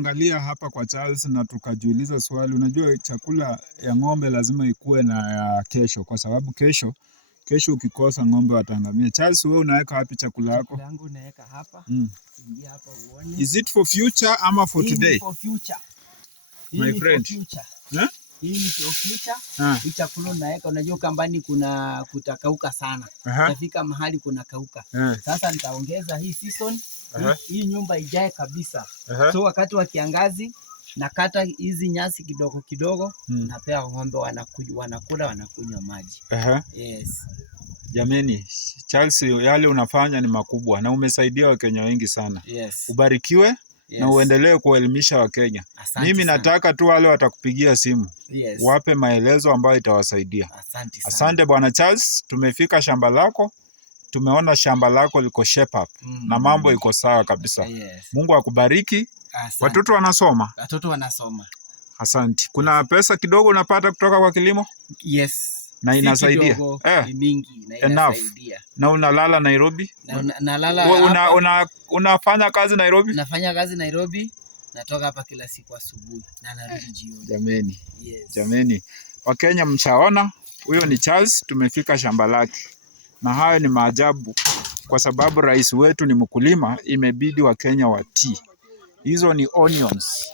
Angalia hapa kwa Charles na tukajiuliza swali, unajua chakula ya ng'ombe lazima ikuwe na ya kesho, kwa sababu kesho ukikosa ng'ombe wataangamia. Charles, wewe unaweka wapi chakula yako? Chakula yangu naweka hapa. Ingia hapa uone. Is it for future ama for today? For future. My friend. Hii ni for future. Hii chakula naweka, unajua kambani kutakauka sana. Itafika mahali kuna kauka. Sasa nitaongeza hii season. Hii nyumba ijae kabisa. So wakati wa kiangazi nakata hizi nyasi kidogo kidogo, napea ng'ombe wanakula wanakunywa maji. Yes. Jameni, Charles, yale unafanya ni makubwa na umesaidia Wakenya wengi sana. Yes. Ubarikiwe. Yes. Na uendelee kuelimisha Wakenya. Mimi nataka tu wale watakupigia simu. Yes. Wape maelezo ambayo itawasaidia. Asante Bwana Charles, tumefika shamba lako. Tumeona shamba lako liko shape up na mambo iko sawa kabisa. Yes. Mungu akubariki. Watoto wanasoma? Watoto wanasoma. Asante. Kuna pesa kidogo unapata kutoka kwa kilimo? Yes. Na inasaidia? Ni mingi na inasaidia. Na unalala Nairobi? Nalala unafanya kazi Nairobi? Nafanya kazi Nairobi. Natoka hapa kila siku asubuhi na narudi jioni. Jameni. Yes. Jameni. Wakenya mshaona, huyo ni Charles, tumefika shamba lake. Na hayo ni maajabu, kwa sababu rais wetu ni mkulima, imebidi Wakenya watii. Hizo ni onions.